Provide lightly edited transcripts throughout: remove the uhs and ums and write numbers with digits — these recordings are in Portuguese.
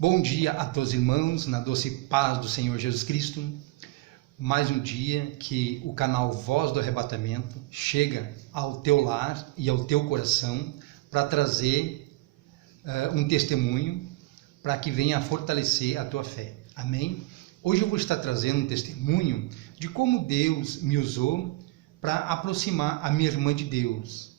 Bom dia a todos irmãos, na doce paz do Senhor Jesus Cristo. Mais um dia que o canal Voz do Arrebatamento chega ao teu lar e ao teu coração para trazer um testemunho para que venha fortalecer a tua fé. Amém? Hoje eu vou estar trazendo um testemunho de como Deus me usou para aproximar a minha irmã de Deus.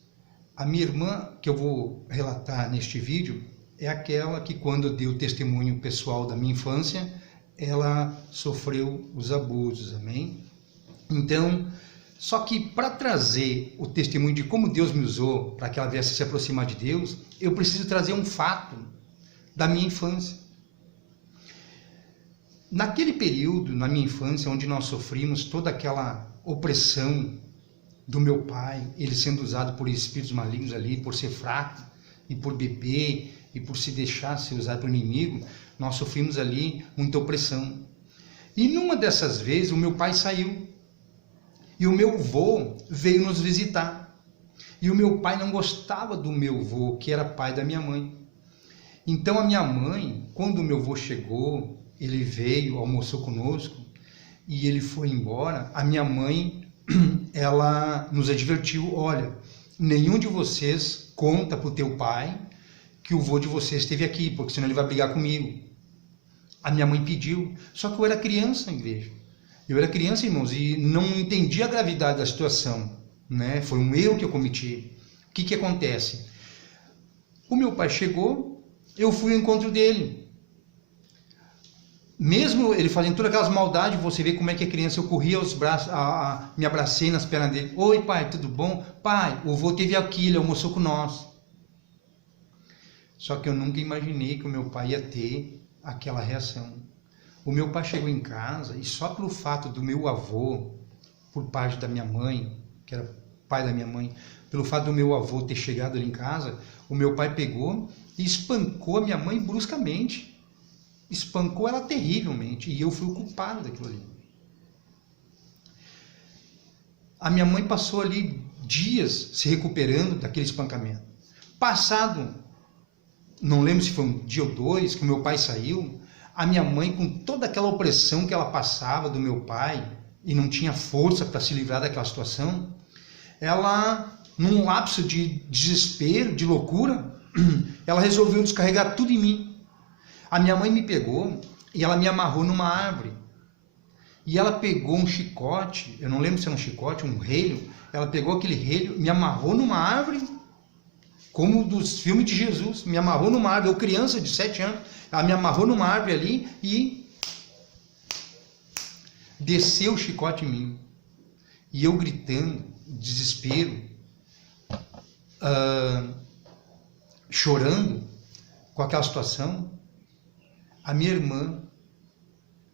A minha irmã que eu vou relatar neste vídeo é aquela que, quando deu testemunho pessoal da minha infância, ela sofreu os abusos, amém? Então, só que para trazer o testemunho de como Deus me usou para que ela viesse se aproximar de Deus, eu preciso trazer um fato da minha infância. Naquele período, na minha infância, onde nós sofrimos toda aquela opressão do meu pai, ele sendo usado por espíritos malignos ali, por ser fraco e por beber e por se deixar ser usado pelo inimigo, nós sofrimos ali muita opressão. E numa dessas vezes o meu pai saiu e o meu avô veio nos visitar. E o meu pai não gostava do meu avô, que era pai da minha mãe. Então a minha mãe, quando o meu avô chegou, ele veio, almoçou conosco e ele foi embora, a minha mãe, ela nos advertiu: olha, nenhum de vocês conta para o teu pai que o vô de vocês esteve aqui, porque senão ele vai brigar comigo. A minha mãe pediu, só que eu era criança na igreja. Eu era criança, irmãos, e não entendi a gravidade da situação, né? Foi um erro que eu cometi. O que acontece? O meu pai chegou, eu fui ao encontro dele. Mesmo ele fazendo todas aquelas maldades, você vê como é que a criança, eu corria aos braços, me abracei nas pernas dele. Oi, pai, tudo bom? Pai, o vô teve aqui, ele almoçou com nós. Só que eu nunca imaginei que o meu pai ia ter aquela reação. O meu pai chegou em casa e só pelo fato do meu avô, por parte da minha mãe, que era pai da minha mãe, pelo fato do meu avô ter chegado ali em casa, o meu pai pegou e espancou a minha mãe bruscamente. Espancou ela terrivelmente e eu fui o culpado daquilo ali. A minha mãe passou ali dias se recuperando daquele espancamento. Passado, não lembro se foi um dia ou dois que o meu pai saiu, a minha mãe, com toda aquela opressão que ela passava do meu pai e não tinha força para se livrar daquela situação, ela, num lapso de desespero, de loucura, ela resolveu descarregar tudo em mim. A minha mãe me pegou e ela me amarrou numa árvore. E ela pegou um chicote, eu não lembro se era um chicote, um relho, ela pegou aquele relho, me amarrou numa árvore, como dos filmes de Jesus, me amarrou numa árvore, eu criança de 7 anos, ela me amarrou numa árvore ali e desceu o chicote em mim. E eu gritando, desespero, chorando com aquela situação. A minha irmã,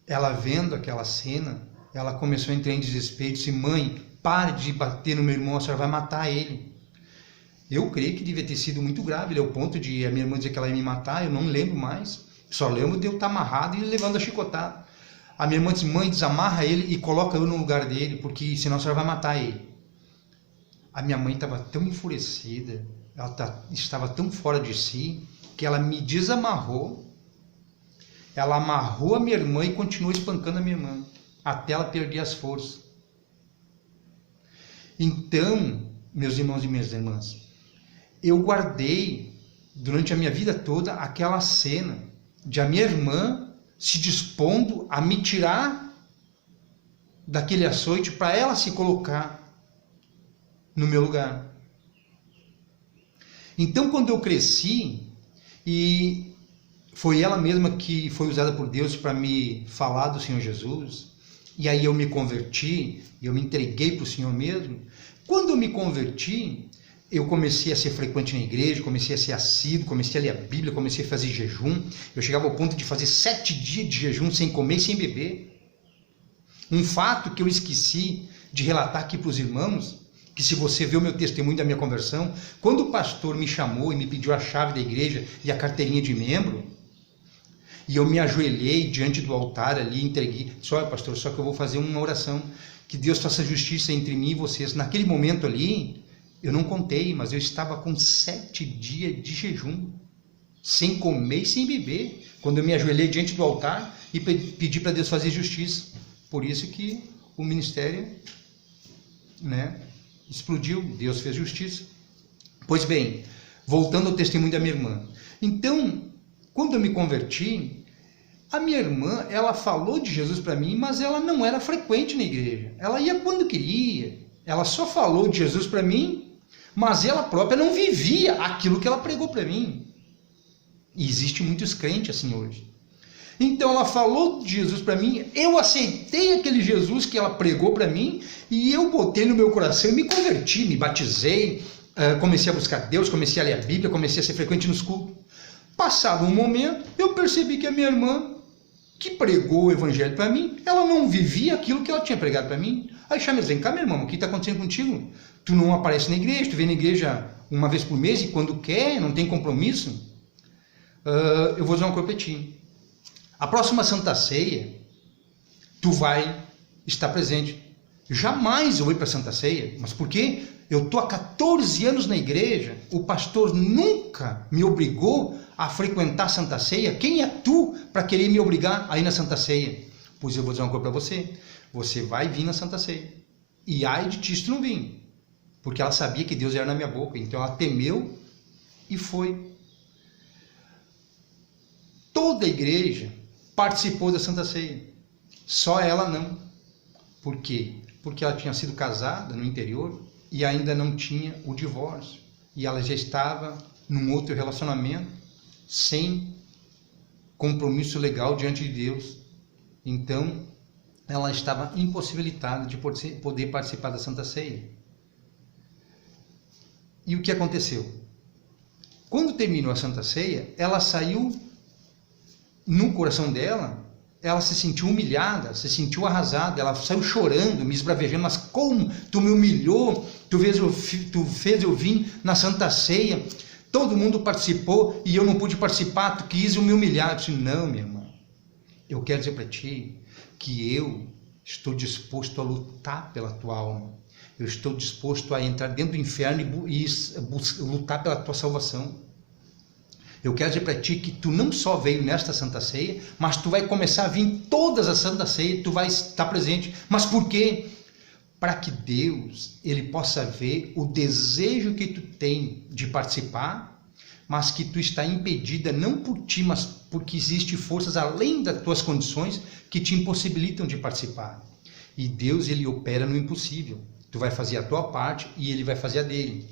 ela vendo aquela cena, ela começou a entrar em desespero e disse: mãe, pare de bater no meu irmão, a senhora vai matar ele. Eu creio que devia ter sido muito grave, ao ponto de a minha irmã dizer que ela ia me matar, eu não lembro mais. Só lembro de eu estar amarrado e levando a chicotada. A minha irmã disse: mãe, desamarra ele e coloca eu no lugar dele, porque senão a senhora vai matar ele. A minha mãe estava tão enfurecida, ela estava tão fora de si, que ela me desamarrou, ela amarrou a minha irmã e continuou espancando a minha irmã, até ela perder as forças. Então, meus irmãos e minhas irmãs, eu guardei durante a minha vida toda aquela cena de a minha irmã se dispondo a me tirar daquele açoite para ela se colocar no meu lugar. Então, quando eu cresci, e foi ela mesma que foi usada por Deus para me falar do Senhor Jesus, e aí eu me converti, eu me entreguei para o Senhor mesmo. Quando eu me converti, eu comecei a ser frequente na igreja, comecei a ser assíduo, comecei a ler a Bíblia, comecei a fazer jejum. Eu chegava ao ponto de fazer 7 dias de jejum sem comer e sem beber. Um fato que eu esqueci de relatar aqui para os irmãos, que se você ver o meu testemunho da minha conversão, quando o pastor me chamou e me pediu a chave da igreja e a carteirinha de membro, e eu me ajoelhei diante do altar ali, entreguei, disse: olha, pastor, só que eu vou fazer uma oração, que Deus faça justiça entre mim e vocês. Naquele momento ali, eu não contei, mas eu estava com 7 dias de jejum, sem comer e sem beber. quando eu me ajoelhei diante do altar e pedi para Deus fazer justiça. Por isso que o ministério, né, explodiu, Deus fez justiça. Pois bem, voltando ao testemunho da minha irmã. Então, quando eu me converti, a minha irmã, ela falou de Jesus para mim, mas ela não era frequente na igreja. Ela ia quando queria. Ela só falou de Jesus para mim, mas ela própria não vivia aquilo que ela pregou para mim. E existe muitos crentes assim hoje. Então ela falou de Jesus para mim, eu aceitei aquele Jesus que ela pregou para mim e eu botei no meu coração, me converti, me batizei, comecei a buscar Deus, comecei a ler a Bíblia, comecei a ser frequente nos cultos. Passado um momento, eu percebi que a minha irmã, que pregou o evangelho para mim, ela não vivia aquilo que ela tinha pregado para mim. Aí chamei, vem cá, meu irmão, o que está acontecendo contigo? Tu não aparece na igreja, tu vem na igreja uma vez por mês e quando quer, não tem compromisso? Eu vou dizer uma coisa para ti. A próxima Santa Ceia, tu vai estar presente. Jamais eu vou ir para a Santa Ceia. Mas por quê? Eu estou há 14 anos na igreja, o pastor nunca me obrigou a frequentar a Santa Ceia. Quem é tu para querer me obrigar a ir na Santa Ceia? Pois eu vou dizer uma coisa para você. Você vai vir na Santa Ceia. E ai de ti se tu não vir. Porque ela sabia que Deus era na minha boca. Então ela temeu e foi. Toda a igreja participou da Santa Ceia. Só ela não. Por quê? Porque ela tinha sido casada no interior e ainda não tinha o divórcio. E ela já estava num outro relacionamento, sem compromisso legal diante de Deus. Então, ela estava impossibilitada de poder participar da Santa Ceia. E o que aconteceu? Quando terminou a Santa Ceia, ela saiu, no coração dela, ela se sentiu humilhada, se sentiu arrasada, ela saiu chorando, me esbravejando, mas como tu me humilhou, tu fez eu vir na Santa Ceia, todo mundo participou e eu não pude participar, tu quis me humilhar. Eu disse, não, minha irmã, eu quero dizer para ti que eu estou disposto a lutar pela tua alma, eu estou disposto a entrar dentro do inferno e lutar pela tua salvação. Eu quero dizer para ti que tu não só veio nesta Santa Ceia, mas tu vai começar a vir em todas as Santas Ceias, tu vai estar presente. Mas por quê? Para que Deus, Ele possa ver o desejo que tu tem de participar, mas que tu está impedida não por ti, mas porque existem forças além das tuas condições que te impossibilitam de participar. E Deus, Ele opera no impossível. Tu vai fazer a tua parte e Ele vai fazer a dele.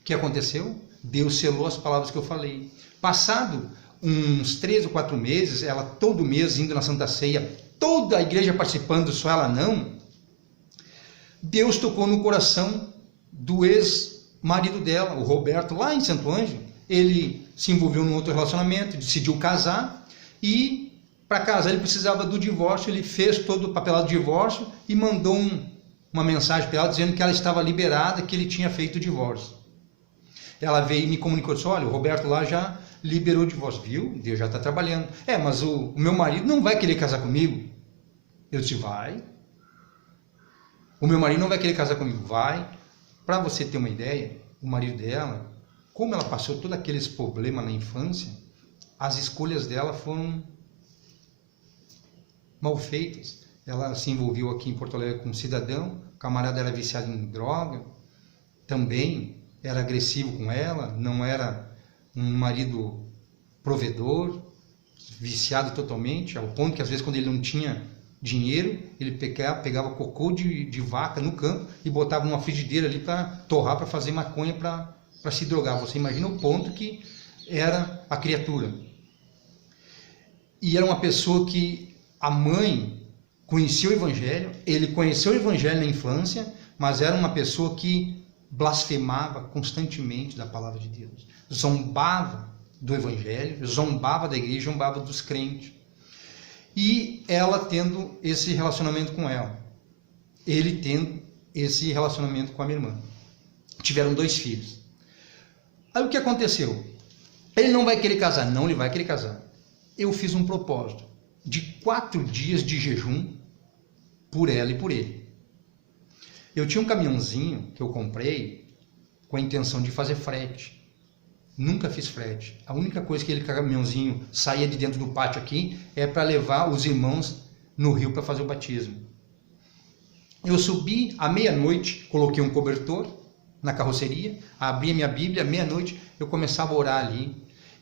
O que aconteceu? Deus selou as palavras que eu falei. Passado uns 3 ou 4 meses, ela todo mês indo na Santa Ceia, toda a igreja participando, só ela não, Deus tocou no coração do ex-marido dela, o Roberto, lá em Santo Ângelo. Ele se envolveu num outro relacionamento, decidiu casar e para casar ele precisava do divórcio, ele fez todo o papelado de divórcio e mandou uma mensagem para ela dizendo que ela estava liberada, que ele tinha feito o divórcio. Ela veio e me comunicou, disse, olha, o Roberto lá já liberou o divórcio, viu? Deus já está trabalhando. Mas o meu marido não vai querer casar comigo. Eu disse, vai. O meu marido não vai querer casar comigo, vai. Para você ter uma ideia, o marido dela, como ela passou todos aqueles problemas na infância, as escolhas dela foram mal feitas. Ela se envolveu aqui em Porto Alegre com um cidadão, o camarada era viciado em droga, também era agressivo com ela, não era um marido provedor, viciado totalmente, ao ponto que às vezes quando ele não tinha dinheiro, ele pegava cocô de vaca no campo e botava numa frigideira ali para torrar, para fazer maconha, para se drogar. Você imagina o ponto que era a criatura. E era uma pessoa que a mãe conhecia o Evangelho, ele conheceu o Evangelho na infância, mas era uma pessoa que blasfemava constantemente da palavra de Deus, zombava do Evangelho, zombava da igreja, zombava dos crentes. E ela tendo esse relacionamento com ela, ele tendo esse relacionamento com a minha irmã. Tiveram 2 filhos. Aí o que aconteceu? Ele não vai querer casar? Não, ele vai querer casar. Eu fiz um propósito de 4 dias de jejum por ela e por ele. Eu tinha um caminhãozinho que eu comprei com a intenção de fazer frete. Nunca fiz frete. A única coisa que aquele caminhãozinho saía de dentro do pátio aqui é para levar os irmãos no rio para fazer o batismo. Eu subi à meia-noite, coloquei um cobertor na carroceria, abri a minha Bíblia, meia-noite eu começava a orar ali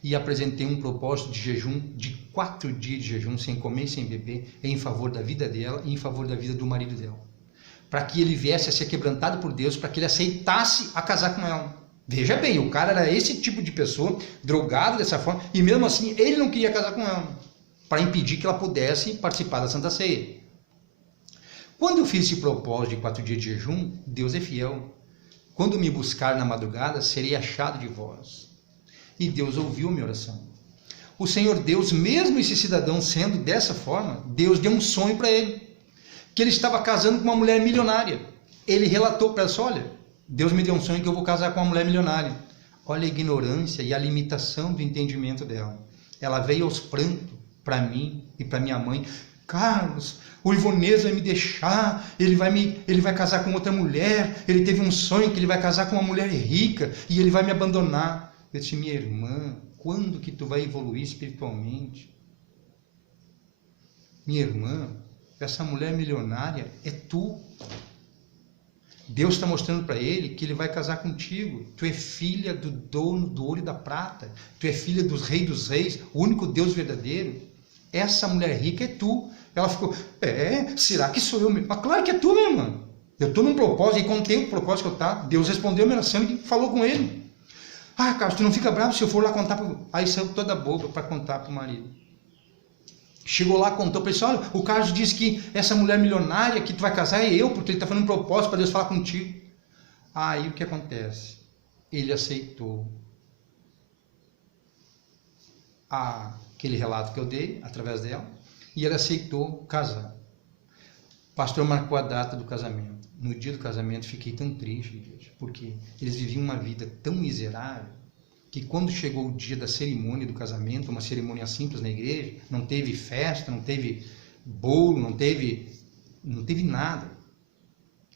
e apresentei um propósito de jejum, de 4 dias de jejum, sem comer e sem beber, em favor da vida dela e em favor da vida do marido dela. Para que ele viesse a ser quebrantado por Deus, para que ele aceitasse a casar com ela. Veja bem, o cara era esse tipo de pessoa, drogado dessa forma, e mesmo assim ele não queria casar com ela, para impedir que ela pudesse participar da Santa Ceia. Quando eu fiz esse propósito de 4 dias de jejum, Deus é fiel. Quando me buscar na madrugada, serei achado de vós. E Deus ouviu a minha oração. O Senhor Deus, mesmo esse cidadão sendo dessa forma, Deus deu um sonho para ele, que ele estava casando com uma mulher milionária. Ele relatou para ela, olha, Deus me deu um sonho que eu vou casar com uma mulher milionária. Olha a ignorância e a limitação do entendimento dela. Ela veio aos prantos para mim e para minha mãe. Carlos, o Ivonês vai me deixar, ele vai casar com outra mulher, ele teve um sonho que ele vai casar com uma mulher rica e ele vai me abandonar. Eu disse, minha irmã, quando que tu vai evoluir espiritualmente? Minha irmã, essa mulher milionária é tu. Deus está mostrando para ele que ele vai casar contigo. Tu é filha do dono do ouro e da prata. Tu é filha dos reis dos reis, o único Deus verdadeiro. Essa mulher rica é tu. Ela ficou, será que sou eu mesmo? Mas claro que é tu, minha irmã. Eu estou num propósito, e quando tem o propósito que eu tá, Deus respondeu a minha oração e falou com ele. Ah, Carlos, tu não fica bravo se eu for lá contar para... Aí saiu toda boba para contar para o marido. Chegou lá, contou para ele, olha, o Carlos disse que essa mulher milionária que tu vai casar é eu, porque ele está fazendo um propósito para Deus falar contigo. Aí o que acontece? Ele aceitou aquele relato que eu dei, através dela, e ele aceitou casar. O pastor marcou a data do casamento. No dia do casamento fiquei tão triste, igreja, porque eles viviam uma vida tão miserável, que quando chegou o dia da cerimônia do casamento, uma cerimônia simples na igreja, não teve festa, não teve bolo, não teve nada.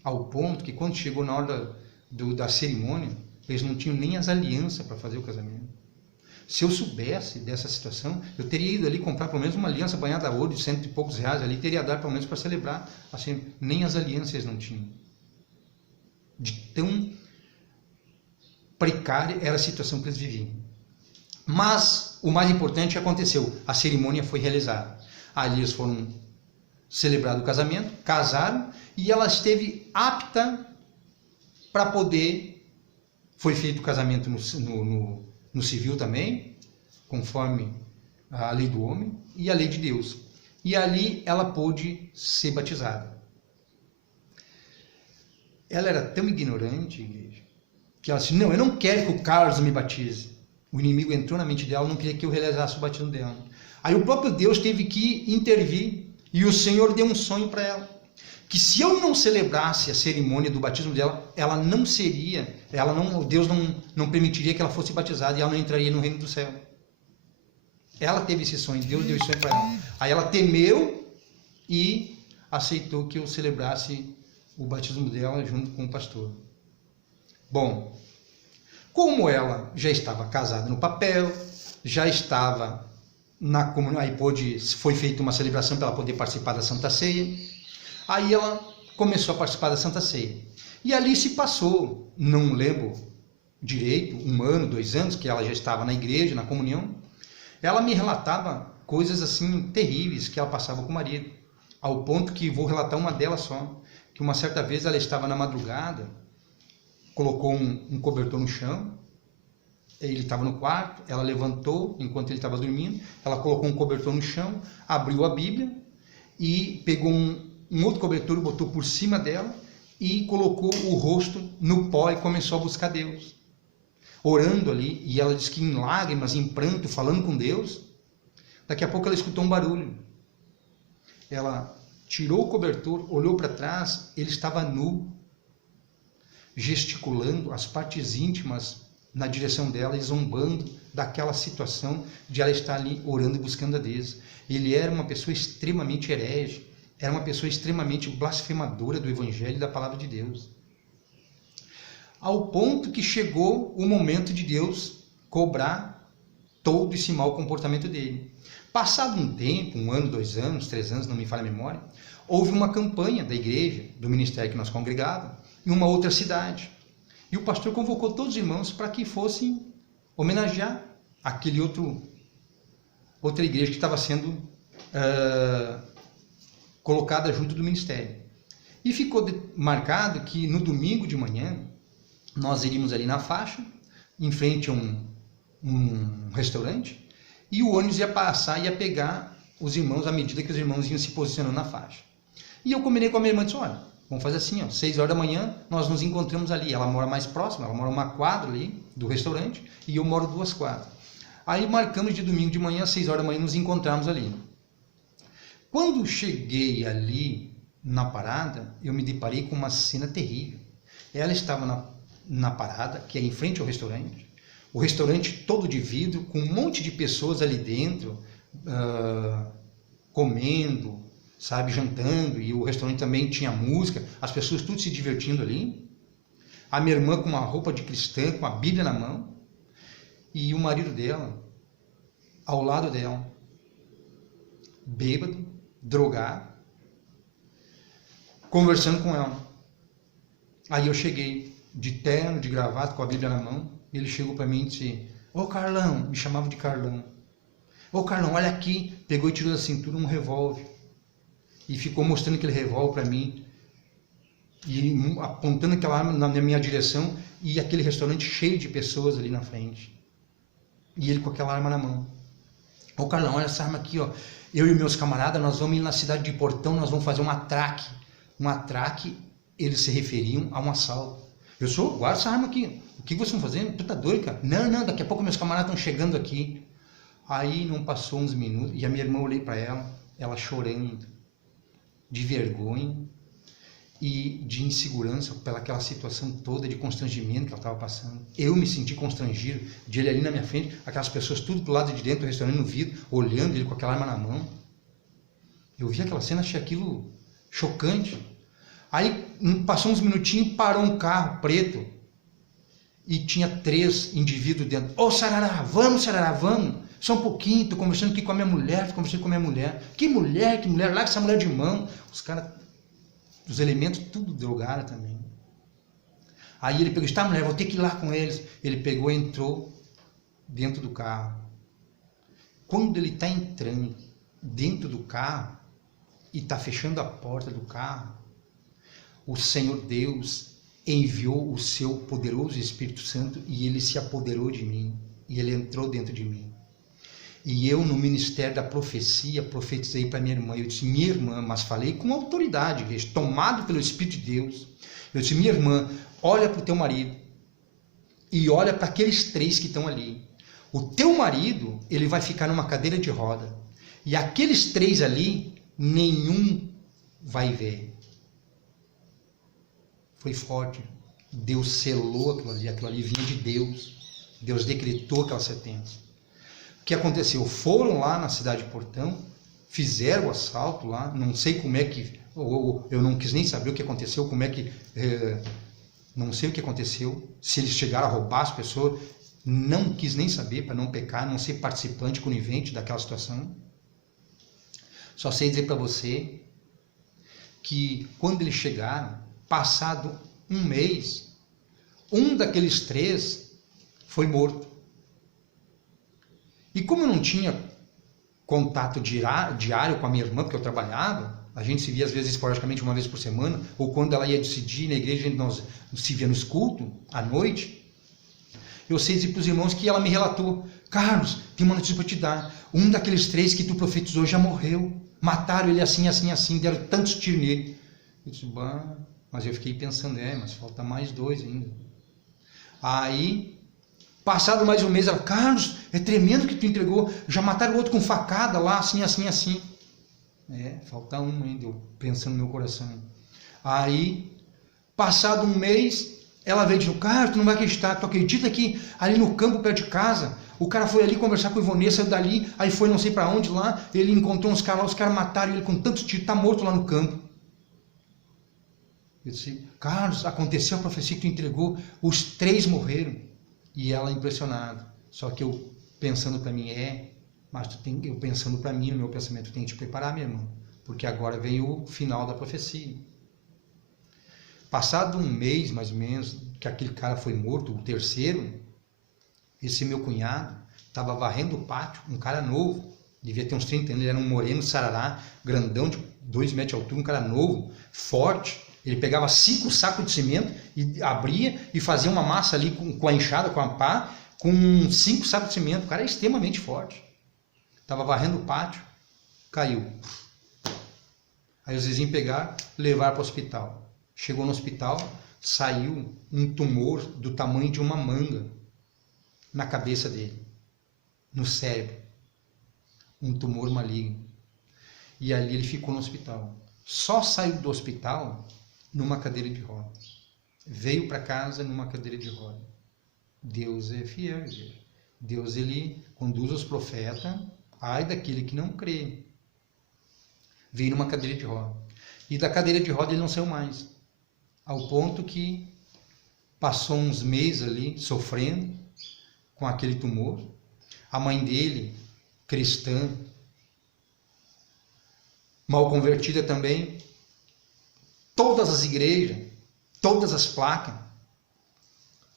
Ao ponto que quando chegou na hora da cerimônia, eles não tinham nem as alianças para fazer o casamento. Se eu soubesse dessa situação, eu teria ido ali comprar pelo menos uma aliança banhada a ouro de 100 e poucos reais, ali teria dado pelo menos para celebrar. Assim, nem as alianças eles não tinham. De tão precária era a situação que eles viviam. Mas o mais importante aconteceu, a cerimônia foi realizada. Ali eles foram celebrar o casamento, casaram e ela esteve apta para poder, foi feito o casamento no civil também, conforme a lei do homem e a lei de Deus. E ali ela pôde ser batizada. Ela era tão ignorante, igreja, que ela disse, não, eu não quero que o Carlos me batize. O inimigo entrou na mente dela, não queria que eu realizasse o batismo dela. Aí o próprio Deus teve que intervir e o Senhor deu um sonho para ela. Que se eu não celebrasse a cerimônia do batismo dela, ela não seria, Deus não permitiria que ela fosse batizada e ela não entraria no reino do céu. Ela teve esse sonho, Deus deu esse sonho para ela. Aí ela temeu e aceitou que eu celebrasse o batismo dela junto com o pastor. Bom, como ela já estava casada no papel, já estava na comunhão, aí foi feita uma celebração para ela poder participar da Santa Ceia. Aí ela começou a participar da Santa Ceia. E ali se passou, não lembro direito, 1 ano, 2 anos, que ela já estava na igreja, na comunhão. Ela me relatava coisas assim terríveis que ela passava com o marido. Ao ponto que vou relatar uma delas só. Que uma certa vez ela estava na madrugada, colocou um cobertor no chão, ele estava no quarto, ela levantou enquanto ele estava dormindo, ela colocou um cobertor no chão, abriu a Bíblia e pegou um outro cobertor, botou por cima dela e colocou o rosto no pó e começou a buscar Deus. Orando ali, e ela disse que em lágrimas, em pranto, falando com Deus. Daqui a pouco ela escutou um barulho. Ela tirou o cobertor, olhou para trás, ele estava nu, gesticulando as partes íntimas na direção dela e zombando daquela situação de ela estar ali orando e buscando a Deus. Ele era uma pessoa extremamente herege, era uma pessoa extremamente blasfemadora do Evangelho e da Palavra de Deus. Ao ponto que chegou o momento de Deus cobrar todo esse mau comportamento dele. Passado um tempo, 1 ano, 2 anos, 3 anos, não me falha a memória, houve uma campanha da igreja, do ministério que nós congregávamos, em uma outra cidade. E o pastor convocou todos os irmãos para que fossem homenagear aquele outra igreja que estava sendo colocada junto do ministério. E ficou marcado que no domingo de manhã nós iríamos ali na faixa, em frente a um restaurante, e o ônibus ia passar e ia pegar os irmãos à medida que os irmãos iam se posicionando na faixa. E eu combinei com a minha irmã e disse, olha, vamos fazer assim, ó, 6 horas da manhã nós nos encontramos ali. Ela mora mais próxima, ela mora uma quadra ali do restaurante e eu moro 2 quadras. Aí marcamos de domingo de manhã, 6 horas da manhã, nos encontramos ali. Quando cheguei ali na parada, eu me deparei com uma cena terrível. Ela estava na parada, que é em frente ao restaurante, o restaurante todo de vidro, com um monte de pessoas ali dentro, comendo, sabe, jantando, e o restaurante também tinha música, as pessoas tudo se divertindo ali. A minha irmã com uma roupa de cristã, com a Bíblia na mão, e o marido dela ao lado dela, bêbado, drogado, conversando com ela. Aí eu cheguei de terno, de gravata, com a Bíblia na mão, e ele chegou para mim e disse, ô Carlão, me chamava de Carlão, ô Carlão, olha aqui, pegou e tirou da cintura um revólver, e ficou mostrando aquele revólver para mim, e apontando aquela arma na minha direção, e aquele restaurante cheio de pessoas ali na frente, e ele com aquela arma na mão. Ô Carlão, olha essa arma aqui, ó, eu e meus camaradas, nós vamos ir na cidade de Portão, nós vamos fazer um atraque. Um atraque, eles se referiam a um assalto. Eu sou, guarda essa arma aqui. O que vocês estão fazendo? Tu tá doido, cara? Não, daqui a pouco meus camaradas estão chegando aqui. Aí não passou uns minutos, e a minha irmã, olhei para ela chorando, de vergonha e de insegurança pelaquela situação toda de constrangimento que ela estava passando. Eu me senti constrangido de ele ali na minha frente, aquelas pessoas tudo do lado de dentro do restaurante no vidro, olhando ele com aquela arma na mão. Eu vi aquela cena, achei aquilo chocante. Aí passou uns minutinhos, parou um carro preto e tinha 3 indivíduos dentro. Ô Sarará, vamos, só um pouquinho, estou conversando aqui com a minha mulher, Que mulher, larga essa mulher de mão. Os caras, os elementos, tudo drogaram também. Aí ele pegou, está mulher, vou ter que ir lá com eles. Ele pegou e entrou dentro do carro. Quando ele está entrando dentro do carro e está fechando a porta do carro, o Senhor Deus enviou o seu poderoso Espírito Santo e ele se apoderou de mim. E ele entrou dentro de mim. E eu, no ministério da profecia, profetizei para minha irmã. Eu disse, minha irmã, mas falei com autoridade, tomado pelo Espírito de Deus. Eu disse, minha irmã, olha para o teu marido e olha para aqueles 3 que estão ali. O teu marido, ele vai ficar numa cadeira de roda. E aqueles 3 ali, nenhum vai ver. Foi forte. Deus selou aquilo ali vinha de Deus. Deus decretou aquela sentença. O que aconteceu? Foram lá na cidade de Portão, fizeram o assalto lá, não sei como é que, eu não quis nem saber o que aconteceu, não sei o que aconteceu, se eles chegaram a roubar as pessoas, não quis nem saber para não pecar, não ser participante, conivente daquela situação. Só sei dizer para você que quando eles chegaram, passado um mês, um daqueles 3 foi morto. E como eu não tinha contato diário com a minha irmã, porque eu trabalhava, a gente se via às vezes esporadicamente 1 vez por semana, ou quando ela ia decidir na igreja, nós se via nos cultos, à noite. Eu sei dizer para os irmãos que ela me relatou, Carlos, tem uma notícia para te dar, um daqueles 3 que tu profetizou já morreu, mataram ele assim, deram tantos tiros nele. Eu disse, mas eu fiquei pensando, mas falta mais 2 ainda. Aí, passado mais um mês, ela, Carlos, é tremendo que tu entregou, já mataram o outro com facada lá, assim. Falta um ainda, eu pensando no meu coração. Aí, passado um mês, ela veio e disse, Carlos, tu não vai acreditar, tu acredita que ali no campo perto de casa, o cara foi ali conversar com o Ivonê, saiu dali, aí foi não sei para onde lá, ele encontrou uns caras lá, os caras mataram ele com tantos tiros, tá morto lá no campo. Eu disse, Carlos, aconteceu a profecia que tu entregou, os 3 morreram. E ela impressionada. Só que eu pensando para mim mas eu pensando para mim, no meu pensamento, tu tem que te preparar, meu irmão, porque agora vem o final da profecia. Passado um mês, mais ou menos, que aquele cara foi morto, o terceiro, esse meu cunhado estava varrendo o pátio, um cara novo, devia ter uns 30 anos, ele era um moreno sarará, grandão, de 2 metros de altura, um cara novo, forte. Ele pegava 5 sacos de cimento e abria e fazia uma massa ali com a enxada, com a pá, com 5 sacos de cimento. O cara é extremamente forte. Estava varrendo o pátio, caiu. Aí os vizinhos pegaram, levaram para o hospital. Chegou no hospital, saiu um tumor do tamanho de uma manga na cabeça dele, no cérebro. Um tumor maligno. E ali ele ficou no hospital. Só saiu do hospital numa cadeira de roda. Veio para casa numa cadeira de roda. Deus é fiel, igreja. Deus, ele conduz os profetas, ai daquele que não crê. Veio numa cadeira de roda. E da cadeira de roda ele não saiu mais. Ao ponto que passou uns meses ali sofrendo com aquele tumor. A mãe dele, cristã, mal convertida também, todas as igrejas, todas as placas,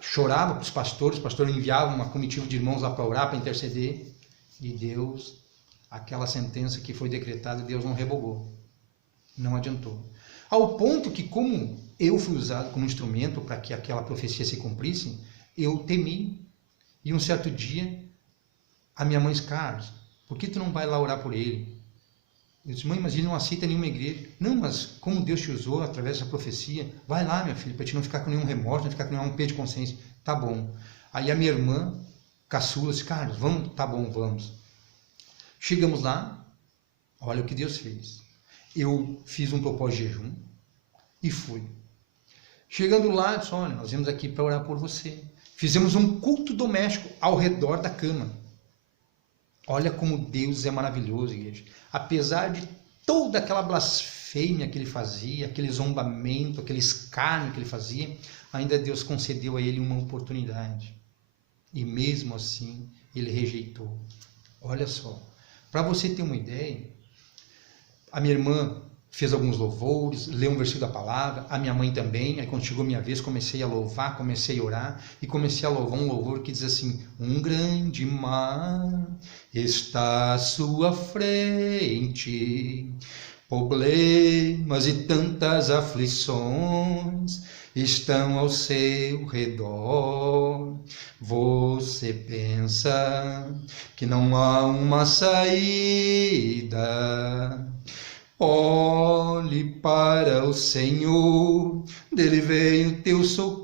chorava para os pastores, o pastor enviava uma comitiva de irmãos lá para orar, para interceder, e Deus, aquela sentença que foi decretada, Deus não revogou, não adiantou. Ao ponto que, como eu fui usado como instrumento para que aquela profecia se cumprisse, eu temi. E um certo dia, a minha mãe disse: Carlos, por que tu não vai lá orar por ele? Eu disse: mãe, mas ele não aceita nenhuma igreja. Não, mas como Deus te usou através dessa profecia, vai lá, minha filha, para te não ficar com nenhum remorso, não ficar com nenhum peso de consciência. Tá bom. Aí a minha irmã, caçula, disse: Carlos, vamos? Tá bom, vamos. Chegamos lá, olha o que Deus fez. Eu fiz um propósito de jejum e fui. Chegando lá, eu disse: olha, nós viemos aqui para orar por você. Fizemos um culto doméstico ao redor da cama. Olha como Deus é maravilhoso, igreja. Apesar de toda aquela blasfêmia que ele fazia, aquele zombamento, aquele escárnio que ele fazia, ainda Deus concedeu a ele uma oportunidade. E mesmo assim, ele rejeitou. Olha só, para você ter uma ideia, a minha irmã fez alguns louvores, leu um versículo da palavra, a minha mãe também. Aí quando chegou a minha vez, comecei a louvar, comecei a orar, e comecei a louvar um louvor que diz assim: um grande mar está à sua frente, problemas e tantas aflições estão ao seu redor. Você pensa que não há uma saída? Olhe para o Senhor, dele veio teu socorro.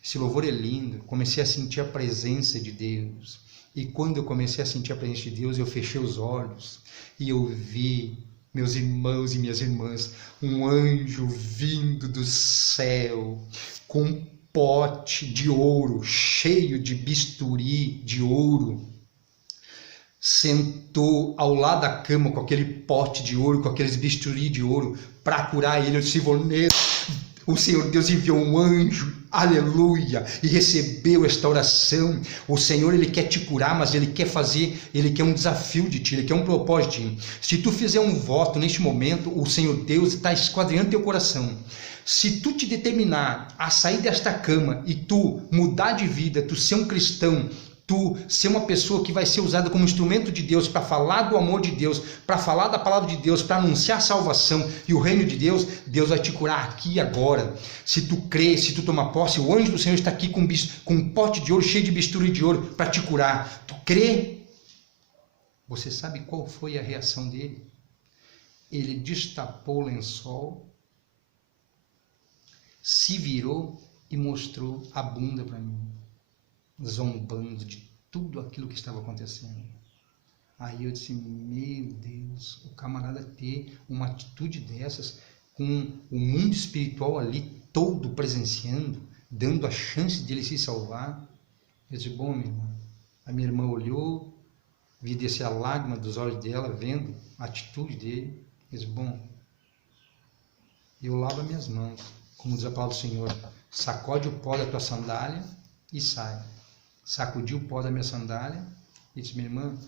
Esse louvor é lindo. Comecei a sentir a presença de Deus. E quando eu comecei a sentir a presença de Deus, eu fechei os olhos e eu vi, meus irmãos e minhas irmãs, um anjo vindo do céu com um pote de ouro, cheio de bisturi de ouro. Sentou ao lado da cama com aquele pote de ouro, com aqueles bisturi de ouro, para curar ele. Eu disse: o Senhor Deus enviou um anjo, aleluia, e recebeu esta oração. O Senhor, ele quer te curar, mas ele quer um desafio de ti, ele quer um propósito de ti. Se tu fizer um voto neste momento, o Senhor Deus está esquadrinhando teu coração. Se tu te determinar a sair desta cama e tu mudar de vida, tu ser um cristão, tu ser uma pessoa que vai ser usada como instrumento de Deus para falar do amor de Deus, para falar da palavra de Deus, para anunciar a salvação e o reino de Deus, Deus vai te curar aqui e agora. Se tu crê, se tu tomar posse, o anjo do Senhor está aqui com um pote de ouro cheio de bisturi de ouro para te curar. Tu crê? Você sabe qual foi a reação dele? Ele destapou o lençol, se virou e mostrou a bunda para mim, zombando de tudo aquilo que estava acontecendo. Aí eu disse: meu Deus, o camarada ter uma atitude dessas, com o mundo espiritual ali todo presenciando, dando a chance de ele se salvar. Eu disse: bom, minha irmã. A minha irmã olhou, vi descer a lágrima dos olhos dela, vendo a atitude dele. Eu disse: bom, eu lavo minhas mãos, como diz a palavra do Senhor: sacode o pó da tua sandália e sai. Sacudiu o pó da minha sandália e disse: minha irmã,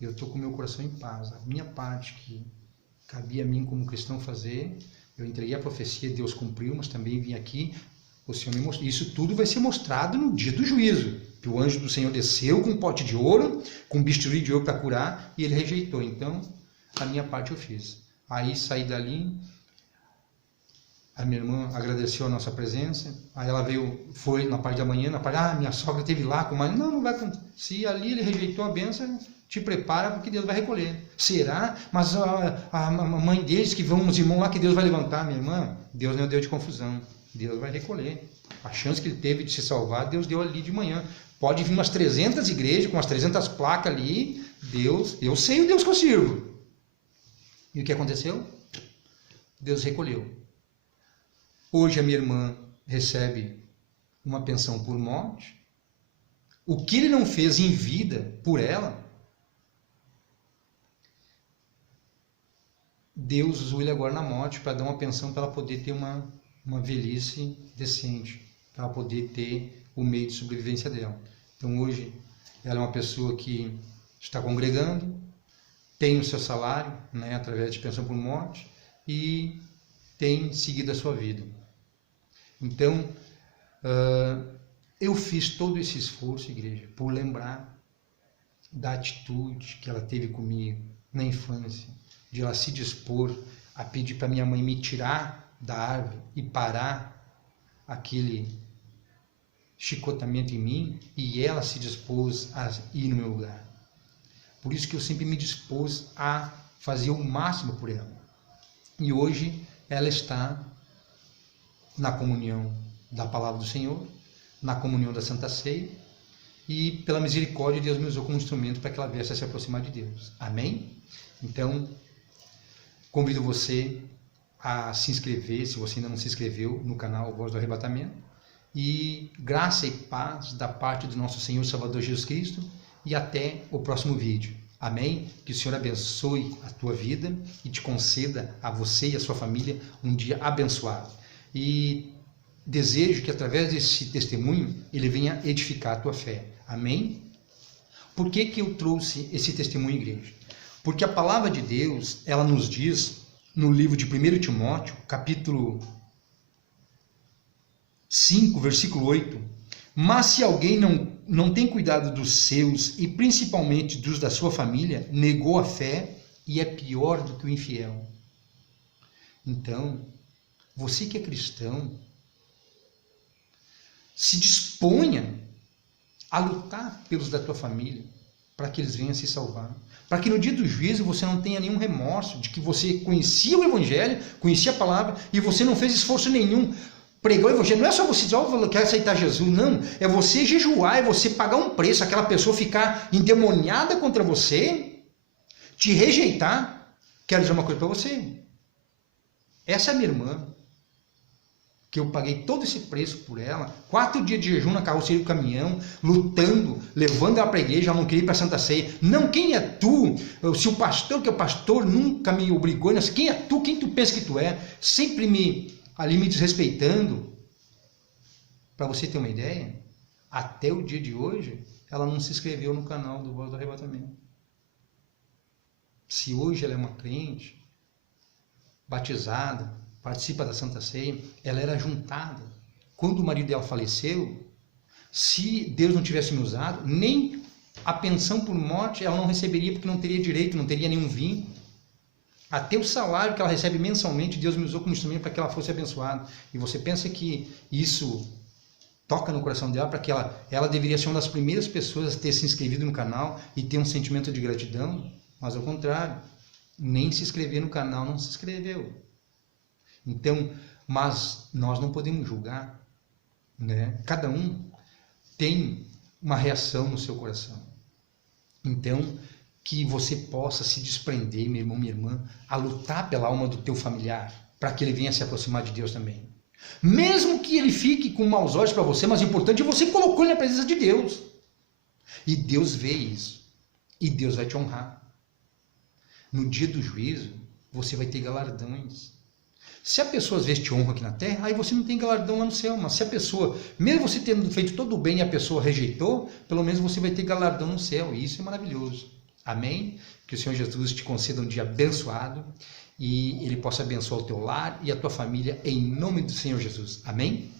eu estou com o meu coração em paz. A minha parte que cabia a mim como cristão fazer, eu entreguei a profecia, Deus cumpriu, mas também vim aqui, o Senhor me mostrou. Isso tudo vai ser mostrado no dia do juízo, que o anjo do Senhor desceu com um pote de ouro, com um bisturi de ouro para curar, e ele rejeitou. Então, a minha parte eu fiz. Aí saí dali, a minha irmã agradeceu a nossa presença, aí ela veio, foi na parte da manhã, na parte, minha sogra esteve lá com o marido. Não vai acontecer. Se ali ele rejeitou a bênção, te prepara porque Deus vai recolher. Será? Mas a mãe deles, que vão os irmãos lá, que Deus vai levantar, minha irmã. Deus não deu de confusão. Deus vai recolher. A chance que ele teve de se salvar, Deus deu ali de manhã. Pode vir umas 300 igrejas, com umas 300 placas ali. Deus, eu sei o Deus que eu sirvo. E o que aconteceu? Deus recolheu. Hoje a minha irmã recebe uma pensão por morte. O que ele não fez em vida por ela, Deus usou ele agora na morte para dar uma pensão para ela poder ter uma velhice decente, para ela poder ter o meio de sobrevivência dela. Então hoje ela é uma pessoa que está congregando, tem o seu salário, né, através de pensão por morte, e tem seguido a sua vida. Então, eu fiz todo esse esforço, igreja, por lembrar da atitude que ela teve comigo na infância, de ela se dispor a pedir para minha mãe me tirar da árvore e parar aquele chicotamento em mim, e ela se dispôs a ir no meu lugar. Por isso que eu sempre me dispus a fazer o máximo por ela. E hoje ela está na comunhão da Palavra do Senhor, na comunhão da Santa Ceia, e pela misericórdia Deus me usou como instrumento para que ela viesse a se aproximar de Deus. Amém? Então, convido você a se inscrever, se você ainda não se inscreveu, no canal Voz do Arrebatamento. E graça e paz da parte do nosso Senhor Salvador Jesus Cristo, e até o próximo vídeo. Amém? Que o Senhor abençoe a tua vida e te conceda a você e a sua família um dia abençoado. E desejo que através desse testemunho ele venha edificar a tua fé. Amém? Por que que eu trouxe esse testemunho, igreja? Porque a palavra de Deus, ela nos diz no livro de 1 Timóteo, capítulo 5, versículo 8: mas se alguém não tem cuidado dos seus, e principalmente dos da sua família, negou a fé e é pior do que o infiel. Então, você que é cristão, se disponha a lutar pelos da tua família, para que eles venham se salvar. Para que no dia do juízo você não tenha nenhum remorso de que você conhecia o Evangelho, conhecia a palavra, e você não fez esforço nenhum. Pregar o Evangelho não é só você dizer, eu quero aceitar Jesus, não. É você jejuar, é você pagar um preço, aquela pessoa ficar endemoniada contra você, te rejeitar. Quero dizer uma coisa para você. Essa é minha irmã, que eu paguei todo esse preço por ela, 4 dias de jejum na carroceria do caminhão, lutando, levando ela para a igreja, ela não queria ir para a Santa Ceia. Não, quem é tu? Se o pastor, que é o pastor, nunca me obrigou, quem é tu? Quem tu pensa que tu é? Sempre me desrespeitando. Para você ter uma ideia, até o dia de hoje, ela não se inscreveu no canal do Voz do Arrebatamento. Se hoje ela é uma crente, batizada, participa da Santa Ceia, ela era juntada. Quando o marido dela faleceu, se Deus não tivesse me usado, nem a pensão por morte ela não receberia, porque não teria direito, não teria nenhum vínculo. Até o salário que ela recebe mensalmente, Deus me usou como instrumento para que ela fosse abençoada. E você pensa que isso toca no coração dela, para que ela deveria ser uma das primeiras pessoas a ter se inscrevido no canal e ter um sentimento de gratidão? Mas ao contrário, nem se inscrever no canal não se inscreveu. Então, mas nós não podemos julgar, né? Cada um tem uma reação no seu coração. Então, que você possa se desprender, meu irmão, minha irmã, a lutar pela alma do teu familiar, para que ele venha se aproximar de Deus também. Mesmo que ele fique com maus olhos para você, mas o importante é você colocou ele na presença de Deus. E Deus vê isso. E Deus vai te honrar. No dia do juízo, você vai ter galardões. Se a pessoa às vezes te honra aqui na terra, aí você não tem galardão lá no céu. Mas se a pessoa, mesmo você tendo feito todo o bem e a pessoa rejeitou, pelo menos você vai ter galardão no céu. E isso é maravilhoso. Amém? Que o Senhor Jesus te conceda um dia abençoado e Ele possa abençoar o teu lar e a tua família em nome do Senhor Jesus. Amém?